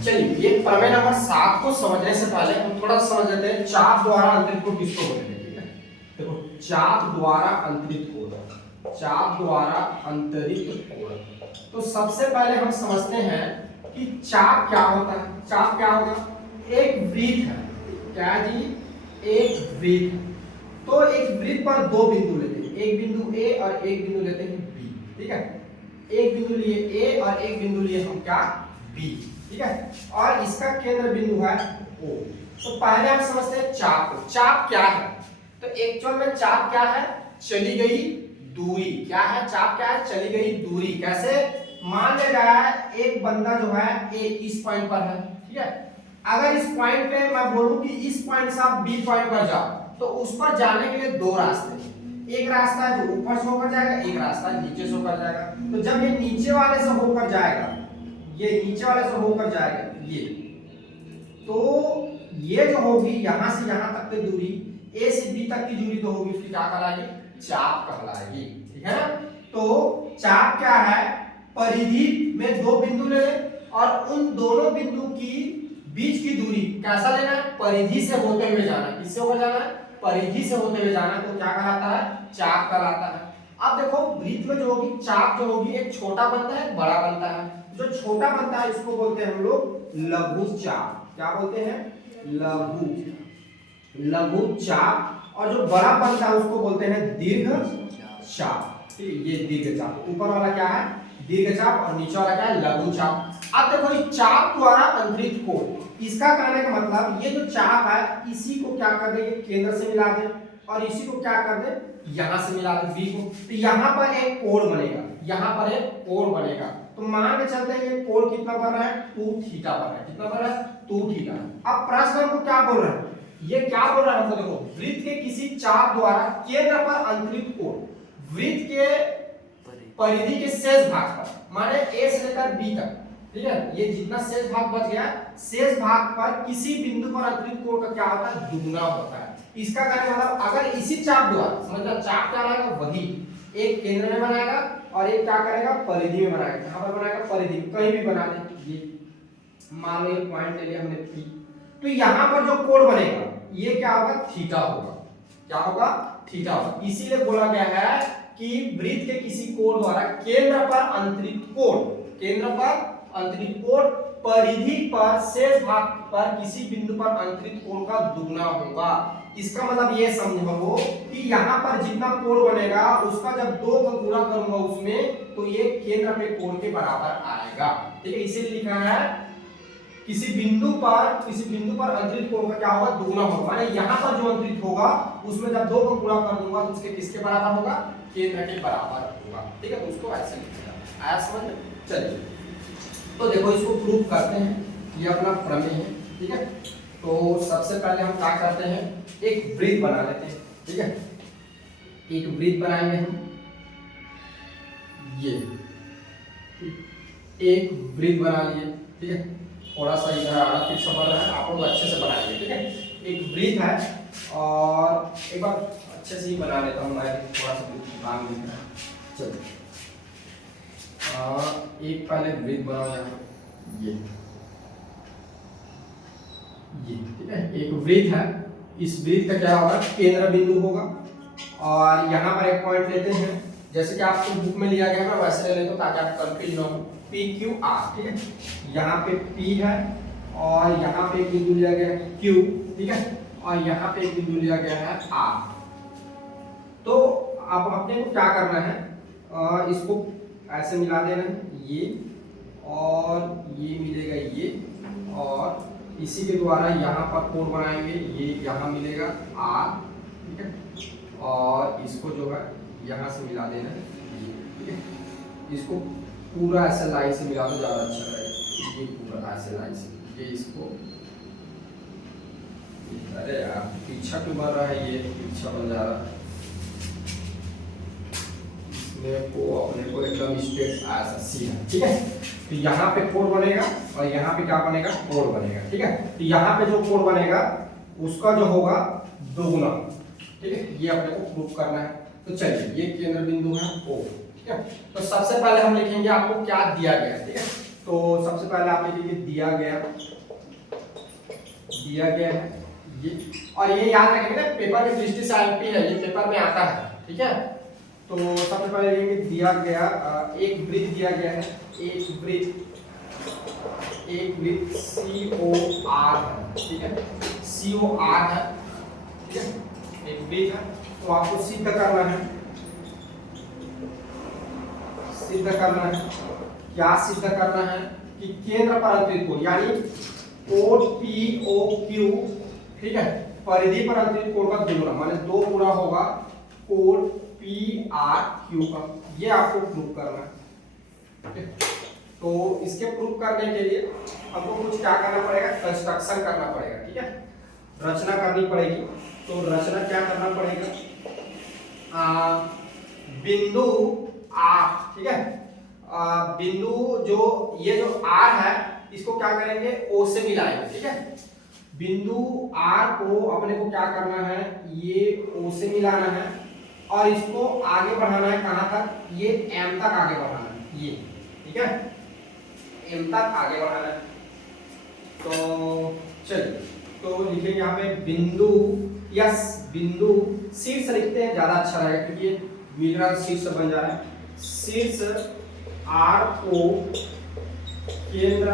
चलिए ये प्रमेय नंबर 7 को समझने से पहले हम थोड़ा समझ लेते हैं चाप द्वारा अंतरित कोण किसको बोलते हैं। ठीक है, देखो चाप द्वारा अंतरित कोण, चाप द्वारा अंतरित कोण। तो सबसे पहले हम समझते हैं कि चाप क्या होता है। चाप क्या होगा, एक वृत्त है, क्या जी, एक वृत्त। तो एक वृत्त पर दो बिंदु लेते हैं, एक बिंदु ए और एक बिंदु लेते हैं बी। ठीक है, एक बिंदु लिए ए और एक बिंदु लिए हम क्या, बी। ठीक है, और इसका केंद्र बिंदु है O। तो पहले हम समझते हैं चाप को। चाप क्या है, तो एक्चुअल में चाप क्या है, चली गई दूरी। क्या है, चाप क्या है, चली गई दूरी। कैसे, मान लिया जाए एक बंदा जो है ए इस पॉइंट पर है। ठीक है, अगर इस पॉइंट पे मैं बोलूं कि इस पॉइंट से आप बी पॉइंट पर जाओ, तो उस पर जाने के लिए दो रास्ते हैं। एक रास्ता है जो ऊपर से होकर जाएगा, एक रास्ता नीचे से होकर जाएगा। तो जब ये नीचे वाले से होकर जाएगा, ये नीचे वाले से होकर जाएगा ये, तो ये जो होगी यहां से यहां तक की दूरी, ए से बी तक की दूरी तो होगी, उसकी क्या कहलाएगी, चाप कहलाएगी। ठीक है ना। तो चाप क्या है, परिधि में दो बिंदु ले और उन दोनों बिंदु की बीच की दूरी कैसा लेना है, परिधि से होते हुए जाना है। किससे होकर जाना है, परिधि से होते हुए जाना है, तो क्या कहलाता है, चाप कहलाता है। अब देखो वृत्त में जो होगी चाप जो होगी, एक छोटा बनता है, बड़ा बनता है। जो छोटा बनता है इसको बोलते हैं हम लोग लघु चाप। क्या बोलते हैं, लघु चाप। और जो बड़ा बनता है उसको बोलते हैं दीर्घ चाप। ठीक, ये दीर्घ चाप। ऊपर वाला क्या है, दीर्घ चाप, और नीचे वाला क्या है, लघु चाप। अब देखो इस चाप द्वारा अंतरित कोण, इसका कहने का मतलब ये जो चाप है इसी को क्या कर दे, केंद्र से मिला दे, और इसी को क्या कर दे, यहां से मिला दे बी को। तो यहां पर एक कोण बनेगा, यहां पर एक कोण बनेगा। तो मान के चलते हैं ये कोण कितना बन रहा है, 2 थीटा बन रहा है। कितना बन रहा है, 2 थीटा। अब प्रश्न हमको क्या बोल रहा है, ये क्या बोल रहा है हमको, देखो वृत्त के किसी चाप द्वारा केंद्र पर अंतरित कोण, वृत्त के परिधि के शेष भाग पर, माने ए से लेकर बी तक। ठीक है, ये जितना शेष भाग बच गया, शेष भाग पर किसी बिंदु पर अंतरित कोण का क्या होता है, दुगुना होता है। इसका कहने मतलब अगर इसी चाप द्वारा, समझना चाप क्या रहेगा, वही एक केंद्र में बनाएगा और एक क्या करेगा, परिधि में बनाएगा। कहां पर बनाएगा, परिधि, कहीं भी बना दे। ये मान लो एक पॉइंट ले लिया हमने P, तो यहां पर जो कोण बनेगा ये क्या होगा, थीटा होगा। क्या होगा, थीटा होगा। इसीलिए बोला गया है कि वृत्त के किसी कोण द्वारा केंद्र पर अंतरित कोण, केंद्र पर अंतरित कोण परिधि पर शेष भाग पर किसी बिंदु पर अंतरित कोण का दुगुना होगा। इसका मतलब ये समझो कि यहाँ पर जितना कोण बनेगा उसका जब 2 का गुणा करूंगा उसमें, तो ये केंद्र पे कोण के बराबर आएगा। ठीक है, इसीलिए लिखा है किसी बिंदु पर अंतरित कोण का क्या होगा, दुगुना होगा। माने यहाँ पर जो अंतरित होगा उसमें जब 2 का गुणा कर दूंगा तो उसके किसके बराबर होगा, केंद्र के बराबर होगा। ठीक है, तो उसको ऐसे लिखेगा। आया समझ में। चलिए तो देखो इसको प्रूव करते हैं, ये अपना प्रमेय है। ठीक है, तो सबसे पहले हम क्या करते हैं, एक वृत्त बना लेते हैं। ठीक है, एक वृत्त बनाएंगे हम, ये एक वृत्त बना लिए। ठीक है, थोड़ा सा इधर आड़ा पीछे बढ़ रहा है, आप लोग अच्छे से बनाएंगे। ठीक है, एक वृत्त है और एक बार अच्छे से ही बना लेता हूँ, मैं थोड़ा सा काम दिख रहा है। चलिए एक पहले वृत्त बनाओ यहाँ, ये ठीक है, एक वृत्त है। इस वृत्त का क्या होगा, केंद्र बिंदु होगा, और यहाँ पर एक पॉइंट लेते हैं, जैसे कि आपको बुक में लिया गया है वैसे ले लेते हो ताकि आप कंफ्यूज ना हो। P Q R. ठीक है, यहाँ पे P है और यहाँ पे एक बिंदु लिया गया है Q। ठीक है, और यहाँ पे एक बिंदु लिया गया है R। तो आप अपने को क्या करना है, इसको ऐसे मिला देना है, ये और ये मिलेगा ये, और इसी के द्वारा यहाँ पर कोण बनाएंगे, ये यहाँ मिलेगा R। ठीक है, और इसको जो है यहाँ से मिला देना है ये। ठीक है, इसको पूरा ऐसे लाइन से मिला दो, ज़्यादा अच्छा रहेगा। ये पूरा ऐसे लाइन से, ये इसको, अरे यार पीछा क्यों बन रहा है, ये पीछा बन जा रहा है। को अपने को एकदम स्ट्रेट ऐसा सीधा। ठीक है, तो यहाँ पे कोण बनेगा और यहाँ पे क्या बनेगा, कोण बनेगा। ठीक है, तो यहाँ पे जो कोण बनेगा उसका जो होगा दोगुना। ठीक है, ये अपने को प्रूफ करना है। तो चलिए ये केंद्र बिंदु है O। ठीक है, तो सबसे पहले हम लिखेंगे आपको क्या दिया गया है। ठीक है, तो तो सबसे पहले आप लिखेंगे दिया गया है ये, और ये याद रखेंगे ना, पेपर में दृष्टि से आईपी है, ये पेपर में आता है, ठीक है। तो सबसे पहले लिखेंगे दिया गया, एक ब्रिज दिया गया है, एक ब्रिज COR है, ठीक है, COR है, ठीक है, एक ब्रिज है। तो आपको सिद्ध करना है, क्या सिद्ध करना है कि केंद्र पर अंतरित कोण, यानी कोण POQ, ठीक है, परिधि पर अंतरित कोण का दुगुना, माने 2 गुना होगा कोण PRQ का, ये आपको प्रूव करना है। तो इसके प्रूव करने के लिए हमको कुछ क्या करना पड़ेगा, कंस्ट्रक्शन करना पड़ेगा, ठीक है, रचना करनी पड़ेगी। तो रचना क्या करना पड़ेगा, बिंदु R, ठीक है, बिंदु जो ये जो R है इसको क्या करेंगे, O से मिलाएंगे, ठीक है। बिंदु R को अपने को क्या करना है, ये O से मिलाना है और इसको आगे बढ़ाना है, कहां तक, ये M तक आगे बढ़ाना है, ये, ठीक है, M तक आगे बढ़ाना है। तो चलिए, तो लिखेंगे यहाँ पे बिंदु, यस, बिंदु शीर्ष लिखते हैं, ज्यादा अच्छा रहेगा क्योंकि ये मिलकर शीर्ष बन जा रहा है। शीर्ष R को केंद्र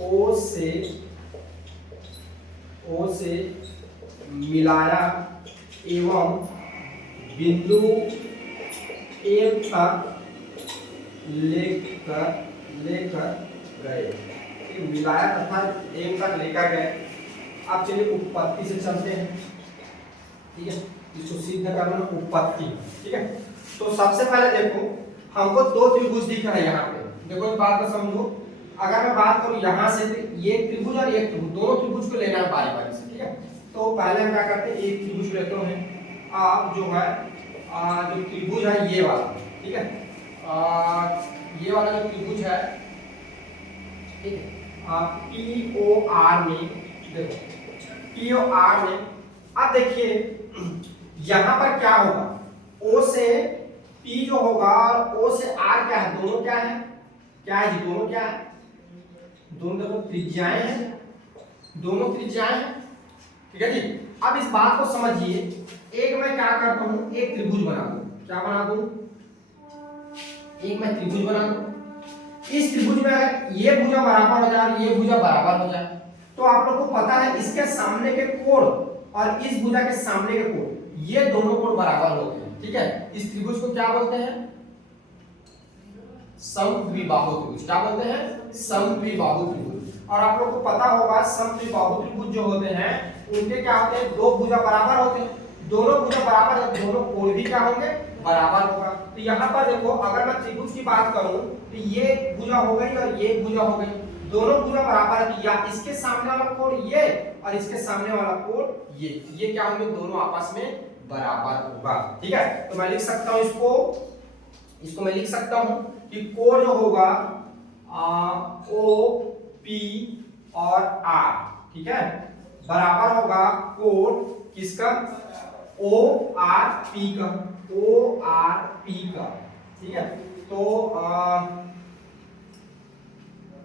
O से मिलाया एवं बिंदु M तक लेकर गए, मिलाया तथा M तक लेकर गए। अब चलिए उत्पत्ति से चलते हैं, ठीक है, इसको सिद्ध करना उत्पत्ति, ठीक है। तो सबसे पहले देखो, हमको 2 त्रिभुज दिख रहा है यहाँ पे, देखो इस बात को समझो। अगर मैं बात करूं यहाँ से, ये त्रिभुज और एक त्रिभुज, दोनों त्रिभुज को लेना है बारी से, ठीक है। तो पहले हम क्या करते हैं, एक त्रिभुज लेते हैं, आप जो है जो त्रिभुज है ये वाला, ठीक है, ये वाला जो त्रिभुज है, ठीक है, POR में, देखो POR में, अब देखिए यहाँ पर क्या होगा, O से P जो होगा और O से R क्या है, दोनों क्या है, जी, दोनों क्या है, दोनों देखो त्रिज्याएं हैं, दोनों त्रिज्याएं हैं, ठीक है जी। अब इस बात को समझिए, एक मैं क्या करता हूं, एक त्रिभुज बना दूं, क्या बना दूं, एक मैं त्रिभुज बना दूं। इस त्रिभुज में अगर ये भुजा बराबर हो जाए और ये भुजा बराबर हो जाए, तो आप लोग को पता है इसके सामने के कोण और इस भुजा के सामने के कोण, ये दोनों कोण बराबर होते हैं, ठीक है। इस त्रिभुज को क्या बोलते हैं, समद्विबाहु त्रिभुज, क्या बोलते हैं, समद्विबाहु त्रिभुज। और आप लोग को पता होगा समद्विबाहु त्रिभुज जो होते हैं उनके क्या होते हैं, 2 भुजा बराबर होते हैं, दोनों भुजा बराबर है, दोनों कोण भी क्या होंगे, बराबर होगा। तो यहाँ पर देखो, अगर मैं त्रिभुज की बात करूं तो ये भुजा हो गई और ये भुजा हो गई, दोनों भुजा बराबर है, या इसके सामने वाला कोण ये और इसके सामने वाला कोण ये क्या होंगे, दोनों आपस में बराबर होगा, ठीक है। तो मैं लिख सकता हूं इसको मैं लिख सकता हूं कि कोण जो होगा OP और R, ठीक है, बराबर होगा कोण किसका, ORP का, ठीक है। तो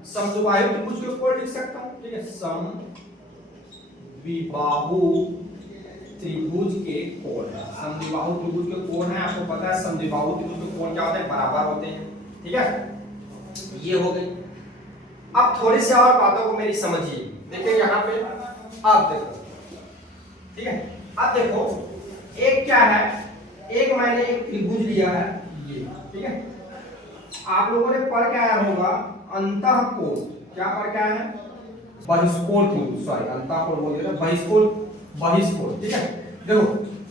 समद्विबाहु त्रिभुज के कोण लिख सकता हूं, ठीक है, समद्विबाहु त्रिभुज के कोण, समद्विबाहु त्रिभुज के कोण है, आपको पता है समद्विबाहु त्रिभुज के कोण क्या होते हैं, बराबर होते हैं, ठीक है। ये हो गई। अब थोड़ी सी और बातों को मेरी समझिए, देखिए यहाँ पे, अब देखो, ठीक है, अब देखो एक क्या है, एक मैंने एक त्रिभुज लिया है ये, ठीक है, आप लोगों ने पढ़ के आया होगा अंतःकोण, क्या पढ़ के आया है, बहिष्कोण त्रिभुज, सॉरी अंतःकोण बोल दिया, बहिष्कोण, ठीक है। देखो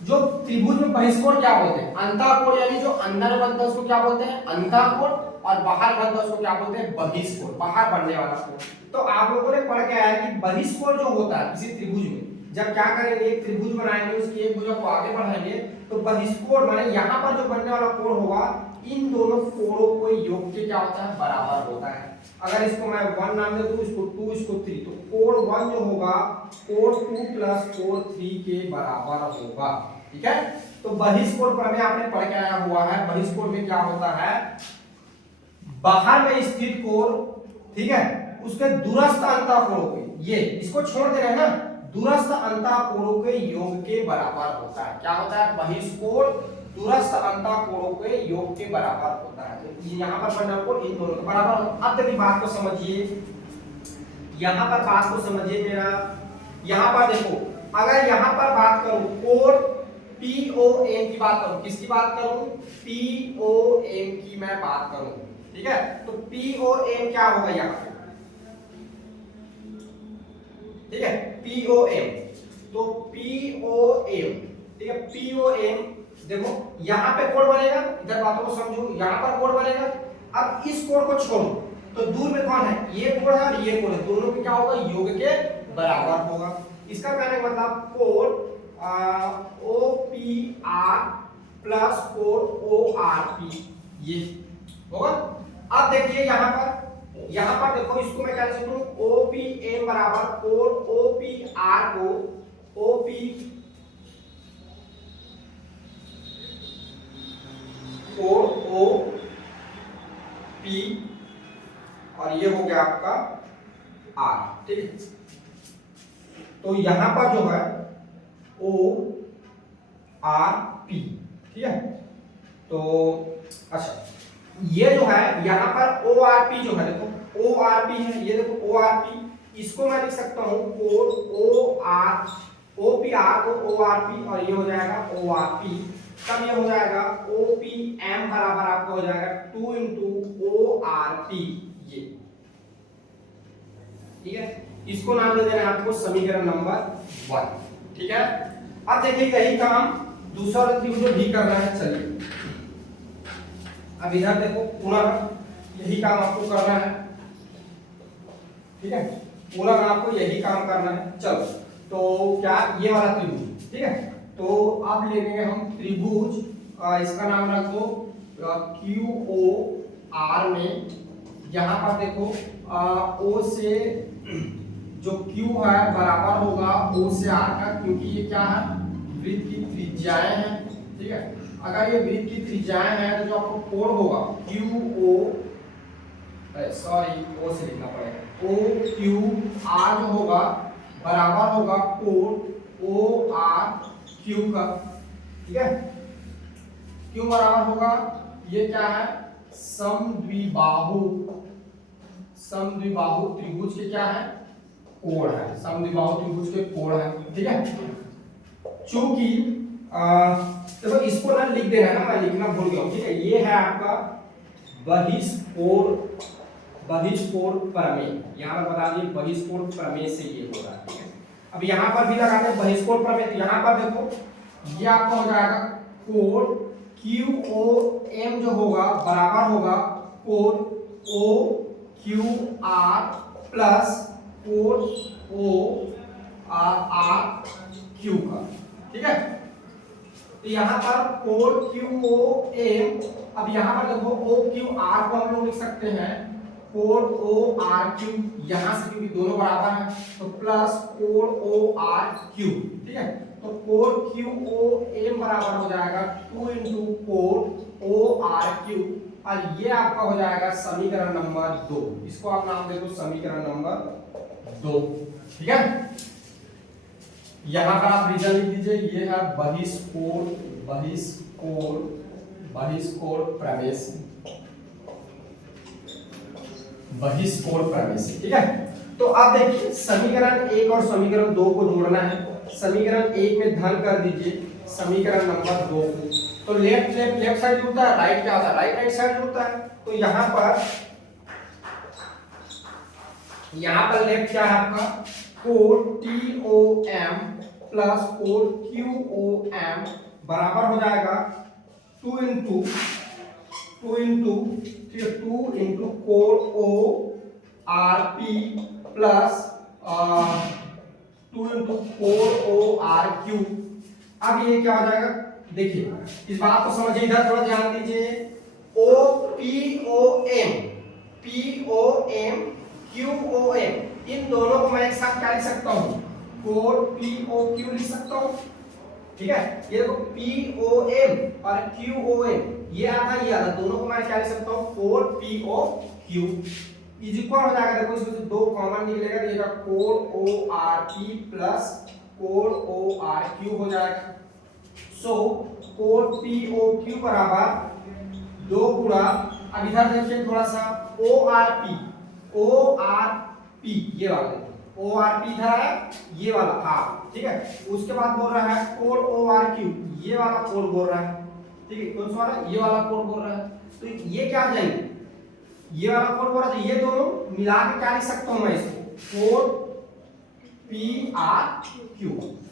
जो त्रिभुज में बहिष्कोण क्या बोलते हैं, अंतःकोण, यानी जो अंदर बनता है उसको क्या बोलते हैं, अंतःकोण, और बाहर बनता है उसको क्या बोलते हैं, बहिष्कोण, बाहर बनने वाला कोण। तो आप लोगों ने पढ़ के आया कि बहिष्कोण जो होता है किसी त्रिभुज में, जब क्या करेंगे, एक त्रिभुज बनाएंगे, उसकी एक भुजा को आगे बढ़ाएंगे, तो बहिष्कोण माने यहाँ पर जो बनने वाला कोण होगा, इन दोनों कोणों को योग के क्या होता है, बराबर होता है। अगर इसको मैं 1 नाम दे दूं, इसको 2, इसको 3, तो कोण 1 जो होगा कोण 2 प्लस कोण 3 के बराबर होगा, ठीक है। तो बहिष्कोण प्रमेय आपने पढ़ के आया हुआ है, बहिष्कोण में क्या होता है, बाहर में स्थित कोण, ठीक है, उसके दूरस्थ अंतःकोणों के, ये इसको छोड़ दे रहे हैं ना, दूरस्थ अंतःकोणों के योग के बराबर होता है। क्या होता है? बहिष्कोण दूरस्थ अंतःकोणों के योग के बराबर होता है। तो यहाँ पर मंडल कोण इन दोनों के बराबर होता है। अब देखिए बात को समझिए, यहाँ पर बात को समझिए मेरा, यहाँ पर देखो, अगर यहाँ पर बात करूं कोण POM की बात करूं, किसकी बात करूं? POM की मैं बात करूं, ठीक है। तो POM क्या होगा यहाँ पे, ठीक है, POM, तो POM, ठीक है, POM देखो यहाँ पे कोण बनेगा, इधर बातों को समझो, यहाँ पर कोण बनेगा। अब इस कोण को छोड़ो तो दूर में कौन है? ये कोण है और ये कोण है, दोनों के क्या होगा? योग के बराबर होगा। इसका कहने का मतलब कोण OPR प्लस कोण ORP ये होगा। अब देखिए यहाँ पर देखो, इसको मैं क्या लिख सकता हूँ? OPM बराबर कोण OPR को OP कोण OP और ये हो गया आपका R, ठीक है। तो यहां पर जो है ORP, ठीक है। तो अच्छा, ये जो है यहाँ पर ORP जो है, देखो ORP है, ये देखो ORP, इसको मैं लिख सकता हूँ कोण OPR को ORP और ये हो जाएगा ORP। तब ये हो जाएगा OPM बराबर आपका हो जाएगा 2 into ORP, ये, ठीक है। इसको नाम दे देना है आपको समीकरण नंबर 1, ठीक है। अब देखिए यही काम दूसरा त्रिभुज भी करना है, चलिए अब इधर देखो, पुनः यही काम आपको करना है, ठीक है, पुनः आपको यही काम करना है। चलो, तो क्या ये वाला त्रिभुज, ठीक है, तो अब ले लेंगे हम त्रिभुज, इसका नाम रख दो QOR में। यहाँ पर देखो O से जो Q है बराबर होगा O से R का, क्योंकि ये क्या है? वृत्त की त्रिज्याएं हैं, ठीक है। अगर ये वृत्त की त्रिज्याएं हैं तो जो आपको कोण होगा QO, सॉरी O से लिखना पड़ेगा, OQR जो होगा बराबर होगा कोण ORQ का, ठीक है। क्यों बराबर होगा? ये क्या है? समद्विबाहु त्रिभुज के क्या है? कोण है, समद्विबाहु त्रिभुज के कोण है, ठीक है। चूंकि देखो इसको ना लिख देना है ना, मैं लिखना भूल गया हूं, ठीक है। ये है आपका बहिष्कोण प्रमेय, यहाँ पर बता दिए बहिष्कोण प्रमेय से ये हो रहा है, ठीक है। अब यहाँ पर भी लगाते हैं बहिष्कोण प्रमेय, तो यहाँ पर देखो ये आपका हो जाएगा कोण QOM जो होगा बराबर होगा कोण OQR प्लस कोण ORQ का, ठीक है। तो यहाँ पर कोण QOM, अब यहाँ पर देखो OQR को हम लोग लिख सकते हैं कोण ORQ, यहाँ से क्योंकि दोनों बराबर हैं तो प्लस कोण ORQ, ठीक है। तो कोण QOM बराबर हो जाएगा 2 into कोण ORQ और ये आपका हो जाएगा समीकरण नंबर 2। इसको आप नाम दे दो समीकरण नंबर 2, ठीक है। यहां पर आप रीजन लिख दीजिए, ये है बहिष्कोण प्रमेय से, ठीक है। तो अब देखिए समीकरण 1 और समीकरण 2 को जोड़ना है। समीकरण 1 में धन कर दीजिए लेफ्ट नंबर 2 को, तो लेफ्ट साइड जुड़ता है, राइट क्या होता है? राइट साइड जुड़ता है। तो यहाँ पर लेफ्ट क्या है आपका? कोण TOM प्लस कोण QOM बराबर हो जाएगा 2 into कोण ORP प्लस 2 into कोण ORQ। अब ये क्या हो जाएगा? देखिए इस बात को समझिए, इधर थोड़ा ध्यान दीजिए। POM QOM इन दोनों को मैं एक साथ क्या लिख सकता हूँ? कोण POQ लिख सकता हूँ, ठीक है। ये देखो POM और QOM ये आधा ये आधा, दोनों को मैं क्या लिख सकता हूँ 4POQ इज इक्वल हो जाएगा। देखो इसमें से दो कॉमन निकलेगा तो ये 4ORP प्लस 4ORQ हो जाएगा। सो 4POQ बराबर 2 गुणा, अब इधर देखिए थोड़ा सा ORP ये वाला ORP इधर है ये वाला हाफ, ठीक है। उसके बाद बोल रहा है 4ORQ ये वाला 4 बोल रहा है, ठीक है। कौन सा वाला? ये वाला 4 बोल रहा है। तो ये क्या आ जाएंगे, ये वाला 4 बोल रहा है तो ये दोनों मिला के क्या लिख सकता हूं मैं इसको 4PRQ,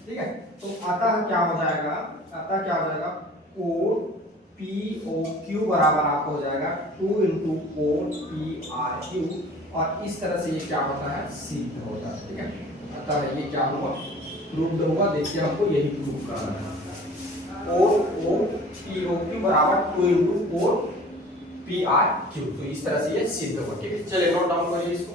ठीक है। तो अतः क्या हो जाएगा, अतः क्या हो जाएगा 4POQ बराबर आपको हो जाएगा 2 × 4PRQ, और इस तरह से ये क्या होता है सिद्ध होता है, ठीक है। अतः ये क्या हुआ प्रूव्ड हुआ। देखिए हमको यही प्रूव करना है 4POQ बराबर 2 × 4PRQ। तो इस तरह से ये सिद्ध हुआ, ठीक है। चलिए नोट डाउन करिए इसको।